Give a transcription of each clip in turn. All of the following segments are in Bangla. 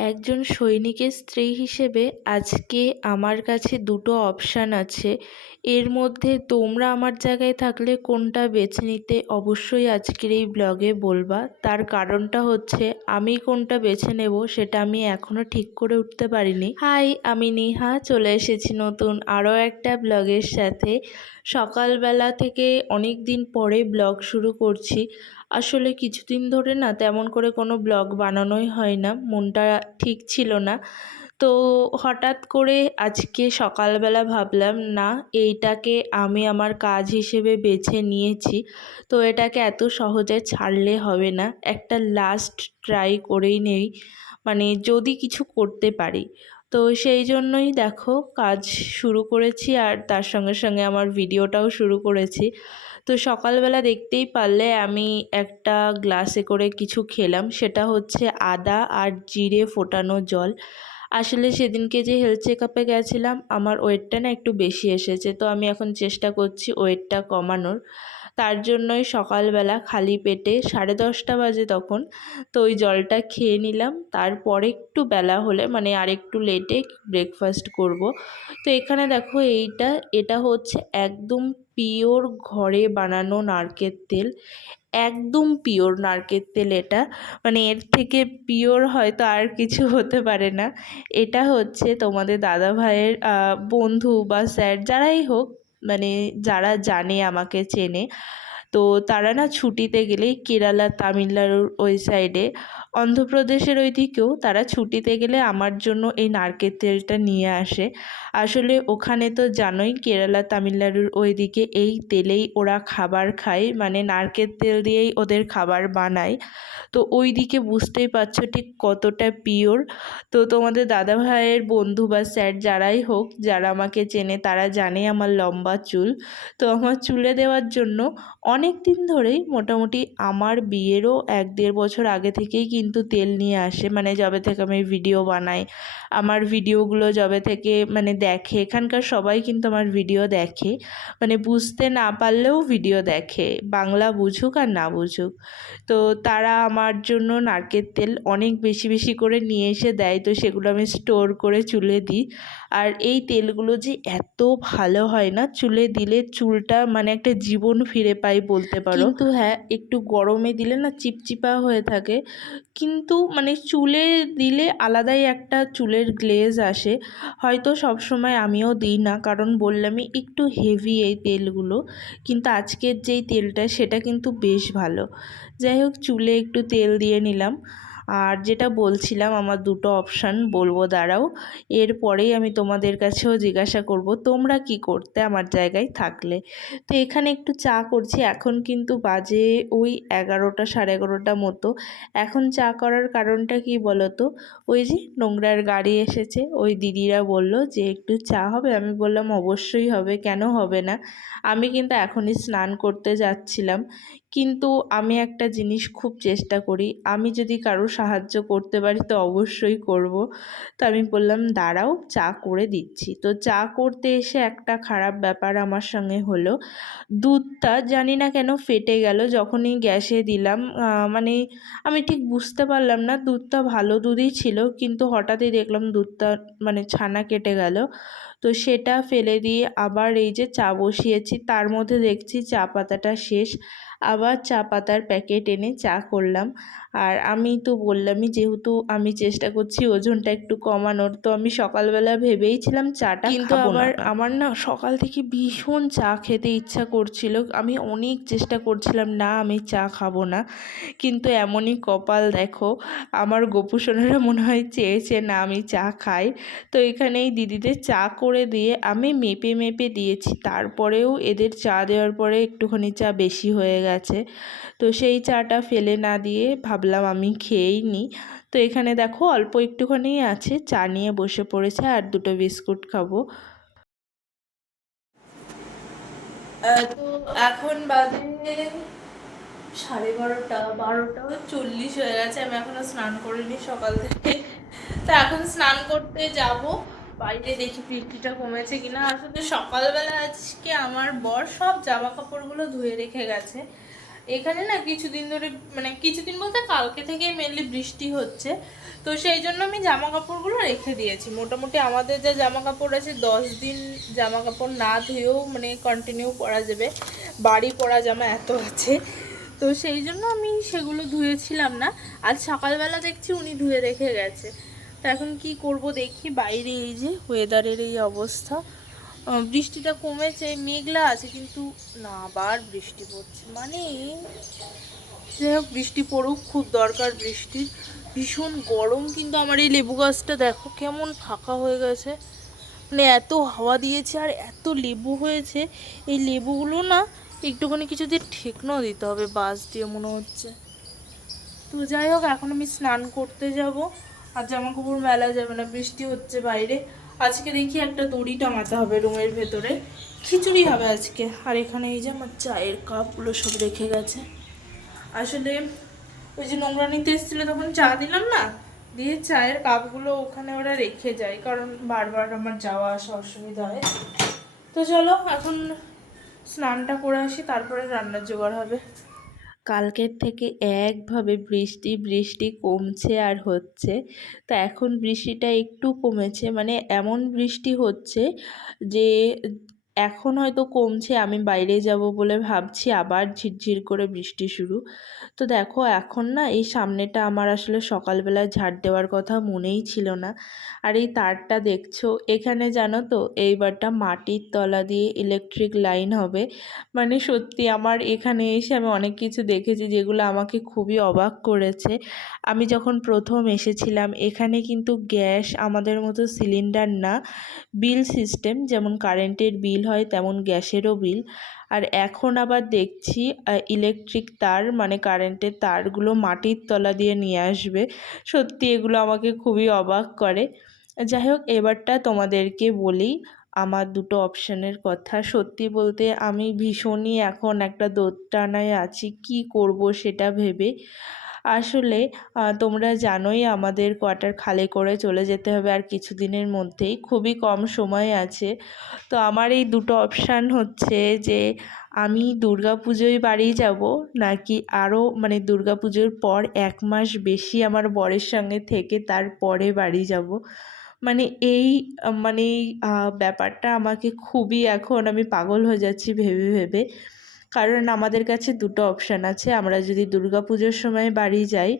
একজন সৈনিকের স্ত্রী হিসেবে আজকে আমার কাছে দুটো অপশান আছে। এর মধ্যে তোমরা আমার জায়গায় থাকলে কোনটা বেছে নিতে অবশ্যই আজকের এই ব্লগে বলবা। তার কারণটা হচ্ছে আমি কোনটা বেছে নেব সেটা আমি এখনও ঠিক করে উঠতে পারিনি। হাই আমি নিহা, চলে এসেছি নতুন আরও একটা ব্লগের সাথে। সকালবেলা থেকে অনেক দিন পরে ব্লগ শুরু করছি। আসলে কিছুদিন ধরে না তেমন করে কোনো ব্লগ বানানোই হয় না, মনটা ঠিক ছিল না। তো হঠাৎ করে আজকে সকালবেলা ভাবলাম, না, এইটাকে আমি আমার কাজ হিসেবে বেছে নিয়েছি। তো এটাকে এত সহজে ছাড়লে হবে না। একটা লাস্ট ট্রাই করেই নেই। মানে যদি কিছু করতে পারি। তো সেই জন্যই দেখো কাজ শুরু করেছি আর তার সঙ্গে সঙ্গে আমার ভিডিওটাও শুরু করেছি। তো সকালবেলা দেখতেই পারলে আমি একটা গ্লাসে করে কিছু খেলাম, সেটা হচ্ছে আদা আর জিরে ফোটানো জল। আসলে সেদিনকে যে হেলথ চেক আপে গেছিলাম, আমার ওয়েটটা না একটু বেশি এসেছে, তো আমি এখন চেষ্টা করছি ওয়েটটা কমানোর। তার জন্যই সকালবেলা খালি পেটে সাড়ে দশটা বাজে তখন তো ওই জলটা খেয়ে নিলাম। তারপরে একটু বেলা হলে মানে আর একটু লেটে ব্রেকফাস্ট করব। তো এখানে দেখো এইটা, এটা হচ্ছে একদম পিওর ঘরে বানানো নারকেল তেল। একদম পিওর নারকেল তেল এটা। মানে এর থেকে পিওর হয়তো আর কিছু হতে পারে না। এটা হচ্ছে তোমাদের দাদা ভাইয়ের বন্ধু বা স্যার, যারাই হোক মানে যারা জানে আমাকে চেনে তো তারা না ছুটিতে গেলেই কেরালা তামিলনাড়ুর ওই সাইডে অন্ধ্রপ্রদেশের ওই দিকেও তারা ছুটিতে গেলে আমার জন্য এই নারকেল তেলটা নিয়ে আসে। আসলে ওখানে তো জানোই কেরালা, তামিলনাড়ুর ওই দিকে এই তেলেই ওরা খাবার খায় মানে নারকেল তেল দিয়েই ওদের খাবার বানায়। তো ওই দিকে বুঝতেই পারছ ঠিক কতটা পিওর। তো তোমাদের দাদা ভাইয়ের বন্ধু বা স্যার যারাই হোক, যারা আমাকে চেনে তারা জানে আমার লম্বা চুল। তো আমার চুলে দেওয়ার জন্য অনেক দিন ধরেই মোটামুটি আমার বিয়েরও এক দেড় বছর আগে থেকেই কিন্তু তেল নিয়ে আসে। মানে যবে থেকে আমি ভিডিও বানাই, আমার ভিডিওগুলো যবে থেকে মানে দেখে, এখানকার সবাই কিন্তু আমার ভিডিও দেখে। মানে বুঝতে না পারলেও ভিডিও দেখে, বাংলা বুঝুক আর না বুঝুক। তো তারা আমার জন্য নারকেল তেল অনেক বেশি বেশি করে নিয়ে এসে দেয়। তো সেগুলো আমি স্টোর করে চুলে দিই। আর এই তেলগুলো যে এত ভালো হয় না, চুলে দিলে চুলটা মানে একটা জীবন ফিরে পাই বলতে পারো। কিন্তু হ্যাঁ একটু গরমে দিলে না চিপচিপা হয়ে থাকে। কিন্তু মানে চুলে দিলে আলাদাই একটা চুলের গ্লেজ আসে। হয়তো সব সময় আমিও দিই না, কারণ বললামই একটু হেভি এই তেলগুলো। কিন্তু আজকের যেই তেলটা, সেটা কিন্তু বেশ ভালো। যাই হোক, চুলে একটু তেল দিয়ে নিলাম। আর যেটা বলছিলাম, আমার দুটো অপশান বলব দাঁড়াও। এরপরেই আমি তোমাদের কাছেও জিজ্ঞাসা করব, তোমরা কি করতে আমার জায়গায় থাকলে? তো এখানে একটু চা করছি, এখন কিন্তু বাজে ওই এগারোটা, সাড়ে এগারোটা মতো। এখন চা করার কারণটা কি তো ওই যে নোংরার গাড়ি এসেছে, ওই দিদিরা বলল যে একটু চা হবে? আমি বললাম, অবশ্যই হবে, কেন হবে না? আমি কিন্তু এখনই স্নান করতে যাচ্ছিলাম। কিন্তু আমি একটা জিনিস খুব চেষ্টা করি। আমি যদি কারও সাহায্য করতে পারি, তো অবশ্যই করব। তো আমি বললাম, দাঁড়াও, চা করে দিচ্ছি। তো চা করতে এসে একটা খারাপ ব্যাপার আমার সঙ্গে হলো। দুধটা জানি না কেন ফেটে গেল, যখনই গ্যাসে দিলাম। মানে আমি ঠিক বুঝতে পারলাম না, দুধটা ভালো দুধই ছিল। কিন্তু হঠাৎই দেখলাম দুধটা মানে ছানা কেটে গেল। তো সেটা ফেলে দিয়ে আবার এই যে চা বসিয়েছি, তার মধ্যে দেখছি চা পাতাটা শেষ। আবার চা পাতার প্যাকেট এনে চা করলাম। আর আমি তো বললামই যেহেতু আমি চেষ্টা করছি ওজনটা একটু কমানোর তো আমি সকালবেলা ভেবেইছিলাম চাটা কিন্তু আবার আমার না সকাল থেকে ভীষণ চা খেতে ইচ্ছা করছিল আমি অনেক চেষ্টা করছিলাম না আমি চা খাব না। কিন্তু এমনই কপাল দেখো আমার গোপুসোনারা মনে হয় চেয়েছে না আমি চা খাই। তো এখানেই দিদিদের চা করে দিয়ে আমি মেপে মেপে দিয়েছি তারপরেও এদের চা দেওয়ার পরে একটুখানি চা বেশি হয়ে গেছে। তো সেই চাটা ফেলে না দিয়ে ভাবলাম আমি খেয়েই নিই। তো এখানে দেখো অল্প একটুখানি আছে, চা নিয়ে বসে পড়েছে আর দুটো বিস্কুট খাব। তো এখন বাজে সাড়ে বারোটা বারোটা চল্লিশ হয়ে গেছে। আমি এখনও স্নান করিনি সকাল থেকে। তো এখন স্নান করতে যাব। বাইরে দেখি বৃষ্টিটা কমেছে কিনা। আসলে সকালবেলা আজকে আমার বর সব জামা কাপড়গুলো ধুয়ে রেখে গেছে। এখানে না কিছুদিন ধরে মানে কিছুদিন বলতে কালকে থেকেই মেনলি বৃষ্টি হচ্ছে। তো সেই জন্য আমি জামা কাপড়গুলো রেখে দিয়েছি। মোটামুটি আমাদের যা জামা কাপড় আছে, দশ দিন জামা কাপড় না ধুয়েও মানে কন্টিনিউ পরা যাবে। বাড়ি পরা জামা এত আছে। তো সেই জন্য আমি সেগুলো ধুয়েছিলাম না। আজ সকালবেলা দেখছি উনি ধুয়ে রেখে গেছে। তো এখন কি করব দেখি, বাইরে এই যে ওয়েদারের এই অবস্থা। বৃষ্টিটা কমেছে, মেঘলা আছে, কিন্তু না, আবার বৃষ্টি পড়ছে। মানে যাই হোক, বৃষ্টি পড়ুক, খুব দরকার বৃষ্টির। ভীষণ গরম, কিন্তু আমার এই লেবু গাছটা দেখো, কেমন ফাঁকা হয়ে গেছে। মানে এত হাওয়া দিয়েছে আর এত লেবু হয়েছে। এই লেবুগুলো না, একটুখানি কিছু দিয়ে ঠেকনো দিতে হবে, বাঁশ দিয়ে, মনে হচ্ছে। তো যাই হোক, এখন আমি স্নান করতে যাব। আর জামা কাপড় মেলা যাবে না, বৃষ্টি হচ্ছে বাইরে। আজকে দেখি একটা দড়ি টাঙাতে হবে রুমের ভেতরে। খিচুড়ি হবে আজকে। আর এখানে এই যে আমার চায়ের কাপগুলো সব রেখে গেছে। আসলে ওই যে নোংরা নিতে এসেছিল তখন চা দিলাম না, দিয়ে চায়ের কাপগুলো ওখানে ওরা রেখে যায়, কারণ বারবার আমার যাওয়া আসা অসুবিধা হয়। তো চলো, এখন স্নানটা করে আসি, তারপরে রান্নার জোগাড় হবে। কালকের থেকে একভাবে বৃষ্টি বৃষ্টি কমছে আর হচ্ছে। তা এখন বৃষ্টিটা একটু কমেছে মানে এমন বৃষ্টি হচ্ছে যে এখন হয়তো কমছে, আমি বাইরে যাব বলে ভাবছি, আবার ঝিরঝির করে বৃষ্টি শুরু। তো দেখো, এখন না এই সামনেটা আমার আসলে সকালবেলা ঝাড় দেওয়ার কথা মনেই ছিল না। আর এই তারটা দেখছ, এখানে জানো তো, এইবারটা মাটির তলা দিয়ে ইলেকট্রিক লাইন হবে। মানে সত্যি আমার এখানে এসে আমি অনেক কিছু দেখেছি যেগুলো আমাকে খুবই অবাক করেছে। আমি যখন প্রথম এসেছিলাম, এখানে কিন্তু গ্যাস আমাদের মতো সিলিন্ডার না বিল সিস্টেম যেমন কারেন্টের বিল হয় তেমন গ্যাসেরও বিল। আর এখন আবার দেখছি ইলেকট্রিক তার মানে কারেন্টের তারগুলো মাটির তলা দিয়ে নিয়ে আসবে। সত্যি এগুলো আমাকে খুবই অবাক করে। যাই হোক, এবারটা তোমাদেরকে বলি, আমার দুটো অপশানের কথা। সত্যি বলতে আমি ভীষণই এখন একটা দোটানায় আছি, কি করব সেটা ভেবে। আসলে তোমরা জানোই আমাদের কোয়ার্টার খালি করে চলে যেতে হবে আর কিছুদিনের মধ্যেই খুবই কম সময় আছে। তো আমার এই দুটো অপশান হচ্ছে যে, আমি দুর্গা পুজোয় বাড়ি যাব নাকি আরও মানে দুর্গা পুজোর পর এক মাস বেশি আমার বরের সঙ্গে থেকে তারপরে বাড়ি যাব। মানে এই মানে ব্যাপারটা আমাকে খুবই এখন আমি পাগল হয়ে যাচ্ছি ভেবে ভেবে। কারণ আমাদের কাছে দুটো অপশান আছে। আমরা যদি দুর্গা পুজোর সময় বাড়ি যাই,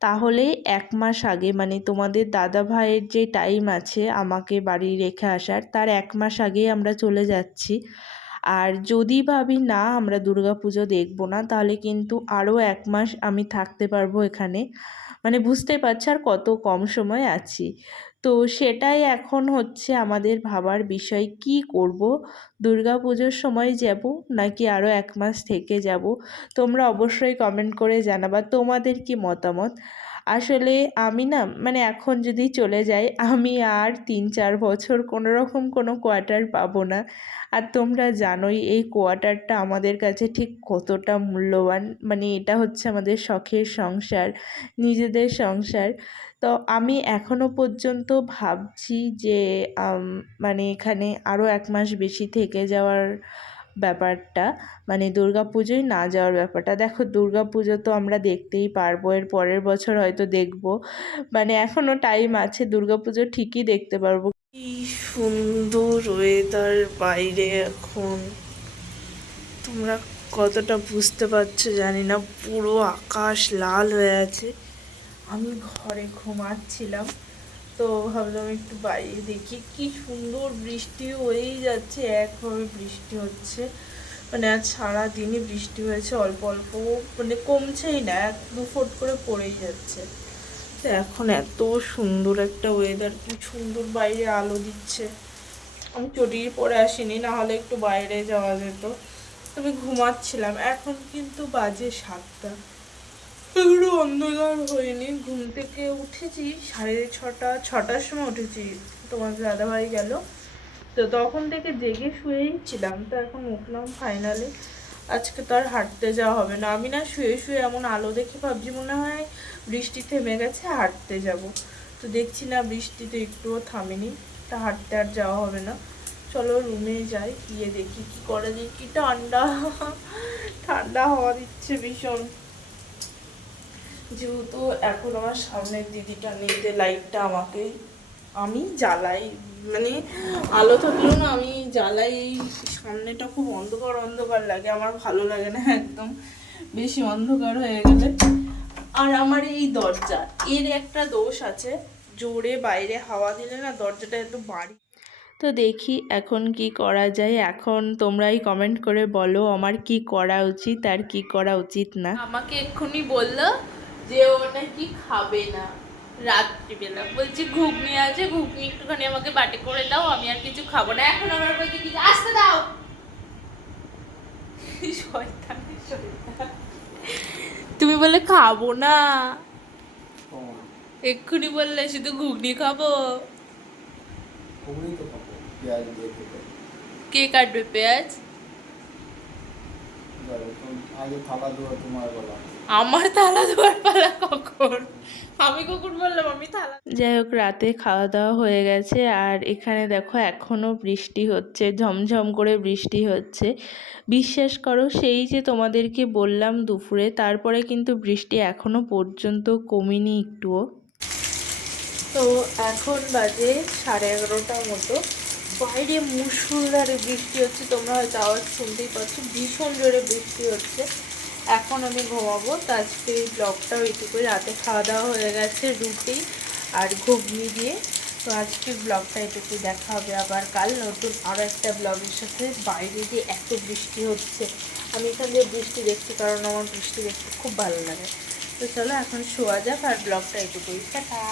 তাহলে এক মাস আগে মানে তোমাদের দাদা ভাইয়ের যে টাইম আছে আমাকে বাড়ি রেখে আসার, তার এক মাস আগেই আমরা চলে যাচ্ছি। আর যদি ভাবি না, আমরা দুর্গা পুজো দেখব না, তাহলে কিন্তু আরও এক মাস আমি থাকতে পারব এখানে। মানে বুঝতে পারছি আর কত কম সময় আছি। তো সেটাই এখন হচ্ছে আমাদের ভাবার বিষয়। কি করব? দুর্গা পুজোর সময় যাব নাকি আরও এক মাস থেকে যাব? তোমরা অবশ্যই কমেন্ট করে জানাবা। তোমাদের কি মতামত? আসলে আমি না মানে এখন যদি চলে যাই, আমি আর তিন, চার বছর কোনো রকম কোনো কোয়ার্টার পাবো না। আর তোমরা জানোই এই কোয়ার্টারটা আমাদের কাছে ঠিক কতটা মূল্যবান মানে এটা হচ্ছে আমাদের শখের সংসার, নিজেদের সংসার। তো আমি এখনও পর্যন্ত ভাবছি যে মানে এখানে আরও এক মাস বেশি থেকে যাওয়ার ব্যাপারটা মানে পুজোয় না যাওয়ার ব্যাপারটা। দেখো পুজো তো আমরা দেখতেই পারব, এর পরের বছর হয়তো দেখব। মানে এখনও টাইম আছে পুজো ঠিকই দেখতে পারব। কি সুন্দর ওয়েদার বাইরে এখন। তোমরা কতটা বুঝতে পারছ জানি না, পুরো আকাশ লাল হয়ে আছে। আমি ঘরে ঘুমাচ্ছিলাম। তো ভাবলাম একটু বাইরে দেখি। কি সুন্দর বৃষ্টি হয়েই যাচ্ছে, একভাবে বৃষ্টি হচ্ছে। মানে আজ সারাদিনই বৃষ্টি হয়েছে, অল্প অল্প মানে কমছেই না, এক দু ফুট করে পড়েই যাচ্ছে। তো এখন এত সুন্দর একটা ওয়েদার কি সুন্দর বাইরে আলো দিচ্ছে। আমি চটিয়ে পরে আসিনি না হলে একটু বাইরে যাওয়া যেত। তবে ঘুমাচ্ছিলাম, এখন কিন্তু বাজে সাতটা। এগুলো অন্ধকার হয়নি। ঘুম থেকে উঠেছি, সাড়ে ছটা, ছটার সময় উঠেছি। তোমার দাদাভাই গেল। তো তখন থেকে জেগে শুয়েই ছিলাম। তো এখন উঠলাম ফাইনালি আজকে তো আর হাঁটতে যাওয়া হবে না। আমি না শুয়ে শুয়ে এমন আলো দেখে ভাবছি, মনে হয় বৃষ্টি থেমে গেছে, হাঁটতে যাব। তো দেখছি না বৃষ্টি তো একটুও থামেনি। তা হাঁটতে আর যাওয়া হবে না। চলো রুমে যাই, গিয়ে দেখি কি করা। যায় কি ঠান্ডা। ঠান্ডা হওয়া দিচ্ছে ভীষণ। যেহেতু এখন আমার সামনের দিদিটা নিতে লাইটটা আমাকে আমি জ্বালাই। মানে আলো থাকলেও না আমি জ্বালাই এই সামনেটা খুব অন্ধকার অন্ধকার লাগে আমার ভালো লাগে না একদম। বেশি অন্ধকার হয়ে গেলে। আর আমার এই দরজা এর একটা দোষ আছে জোরে বাইরে হাওয়া দিলে না দরজাটা একটু বাড়ি। তো দেখি এখন কি করা যায়। এখন তোমরাই কমেন্ট করে বলো আমার কি করা উচিত আর কি করা উচিত না। আমাকে এক্ষুনি বলল যে ও নাকি খাবে না? রাত্রিবেলা। বলছি ঘুগনি আছে ঘুগনি একটুখানি আমাকে বাটি করে দাও আমি আর কিছু খাব না। এখন আমার বলছে কিছু আসতে দাও। শয়তান শয়তান। তুমি বলে খাব না। এক্ষুনি বললে শুধু ঘুগনি খাব। কে কাটবে পেঁয়াজ? আগে থালা দেওয়া তোমার বলা আমার তালা ধোয়ার পালা কখন? আমি কখন বললাম আমি তালা যাই হোক রাতে খাওয়া দাওয়া হয়ে গেছে আর এখানে দেখো এখনও বৃষ্টি হচ্ছে ঝমঝম করে বৃষ্টি হচ্ছে। বিশ্বাস করো সেই যে তোমাদেরকে বললাম দুপুরে তারপরে কিন্তু বৃষ্টি এখনও পর্যন্ত কমেনি একটুও। তো এখন বাজে সাড়ে এগারোটার মতো। বাইরে মুসুলধারে বৃষ্টি হচ্ছে তোমরা হয়তো আওয়াজ শুনতেই পাচ্ছ ভীষণ জোরে বৃষ্টি হচ্ছে। এখন আমি ঘুমাবো, তো আজকে এই ব্লগটাও এইটুকুই। রাতে খাওয়া দাওয়া হয়ে গেছে, রুটি আর ঘুগনি দিয়ে। তো আজকে ব্লগটা এটুকুই দেখা হবে আবার কাল নতুন আরও একটা ব্লগের সাথে। বাইরে যে এত বৃষ্টি হচ্ছে, আমি এখান দিয়ে বৃষ্টি দেখছি কারণ আমার বৃষ্টি দেখতে খুব ভালো লাগে। তো চলো এখন শোয়া যাক আর ব্লগটা এটুকুই টাটা!